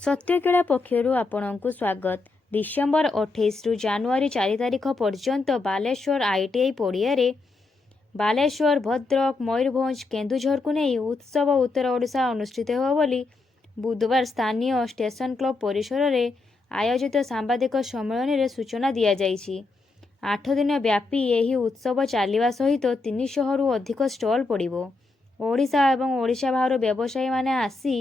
सत्यकेला पक्षरु आपणଙ୍କୁ स्वागत। डिसेम्बर 28 रु जनवरी 4 तारिख पर्यंत बालेश्वर आईटीआई पड़ियारे बालेश्वर भद्रक मयूरभंज केन्दुझर को नहीं उत्सव उत्तर ओडिशा अनुष्ठित हो बोली बुधवार स्थानीय स्टेशन क्लब परिसर में आयोजित सांबादिक सम्मेलन में सूचना दी जाइछि। 8 दिन व्यापी यही उत्सव चलवा सहित 300 रु अधिक स्टल पड़िबो। ओडिशा एवं ओडिशा बाहर व्यवसायी माने आसी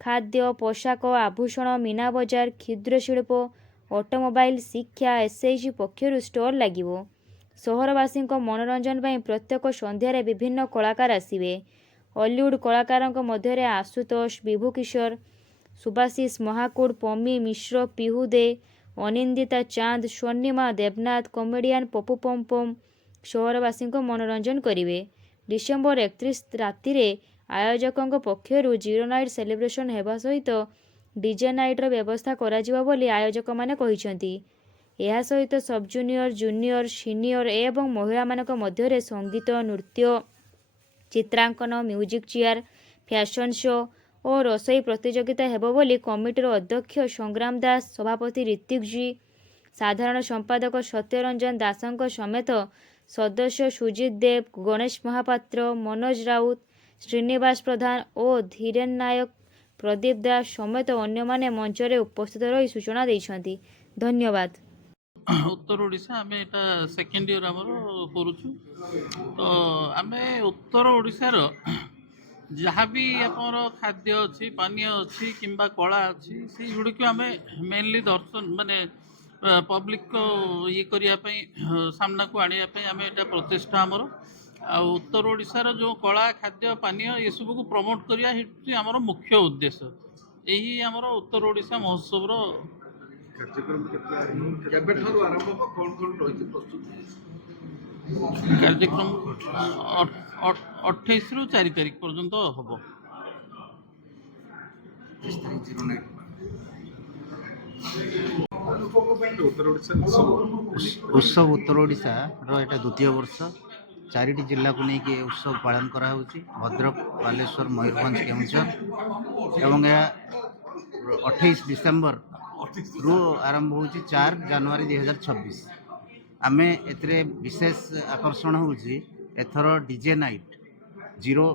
खाद्य पोशाक आभूषण मीना बजार क्षुद्र शिल्प ऑटोमोबाइल शिक्षा एसएचजी पक्षर स्टल लगिबो। सहरवासी मनोरंजन पर प्रत्येक संध्यारे विभिन्न कलाकार आसिबे। हॉलीवुड कलाकार मध्य आशुतोष विभू किशोर सुभाषिष महाकूड पमी मिश्र पिहू दे अनिंदिता चांद स्वर्णिमा देवनाथ कमेडियन पप्पू पमपम सहरवासी मनोरंजन करेंगे। डिसेम्बर 31 राति आयोजकों पक्षर जीरो नाइट सेलिब्रेशन होगा सहित डीजे नाइट्र व्यवस्था करा बोली आयोजक माने कहिसेंती। यह सहित सब जूनियर जूनियर सीनियर एवं महिला मानक मध्य संगीत नृत्य चित्रांकन म्यूजिक चेयर फैशन शो और रसोई प्रतियोगिता हेबो बोली कमिटीर अध्यक्ष संग्राम दास सभापति ऋतिक जी साधारण संपादक सत्यरंजन दासंक समेत सदस्य सुजित देव गणेश महापात्र मनोज राउत श्रीनिवास प्रधान और धीरेन नायक प्रदीप दास समेत अन्य माने मंच में उपस्थित रही सूचना देइछंती। धन्यवाद। उत्तर ओडिशा आम एटा सेकेंड इयर आमर करुचु तो आम उत्तर ओडिशार जहाँ भी आपर खाद्य अच्छी पानीय अच्छी किंबा कला अच्छी से गुड़ी को आम मेनली दर्शन माने पब्लिक को ये करने सामना को आने आम एटा प्रचेषा आमर आ उत्तर ओडिशार जो कला खाद्य पानीय ये सब को प्रमोट करवा आमर मुख्य उद्देश्य यही आमर उत्तर ओडिशा महोत्सव कार्यक्रम 28 रु 4 तारिख पर्यंत हम उत्सव उत्तर ओडिशा एटा द्वितीय वर्ष 4टी जिला को लेकिन उत्सव पालन करा होची। भद्रक बालेश्वर मयूरभंज केन्दुझर एवं 28 डिसेम्बर रु आरंभ होची 4 जनवरी 2026। आमे एतरे विशेष आकर्षण होची एथर डीजे नाइट जीरो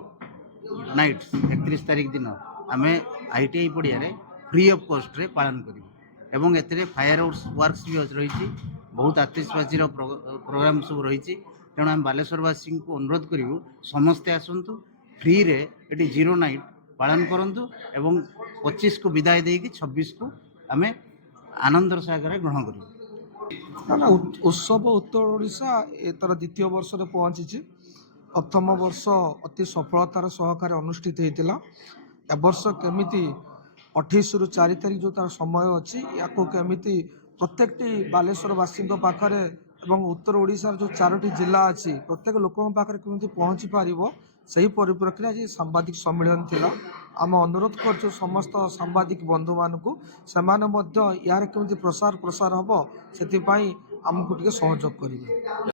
नाइट 31 तारिख दिन आमे आईटीआई पड़िया रे फ्री ऑफ कॉस्ट रे पालन करी एवं एतरे फायर वर्क्स भी रही बहुत आतिशबाजी प्रोग्राम सब रही तेणु आम बालेश्वरवासी को अनुरोध करूँ समस्ते आसतु फ्री रे ये जीरो नाइट पालन करूँ एवं 25 को विदाय देकी 26 को आम आनंदर सागर ग्रहण करूँ। उत्सव उत्तर ओडिशा एतर द्वितीय वर्ष रे पहुंची। प्रथम वर्ष अति सफलतार सहकार अनुष्ठित होता। ए वर्ष केमिति 28 रु 4 तारिख जो तार समय अच्छी या केमिति प्रत्येकटी बालेश्वरवासी पाखरे एवं उत्तर ओडिशार जो 4टी जिला अच्छी प्रत्येक लोकों पाखरे केमिति पहुँची पारिबो सही परिप्रेक्षी आज सांबादिक सम्मेलन थिला। आम अनुरोध कर समस्त सांबादिक बंधु मानकु सेमाने मध्य यार केमिति प्रसार हम से आमको टिके सहयोग करिवे।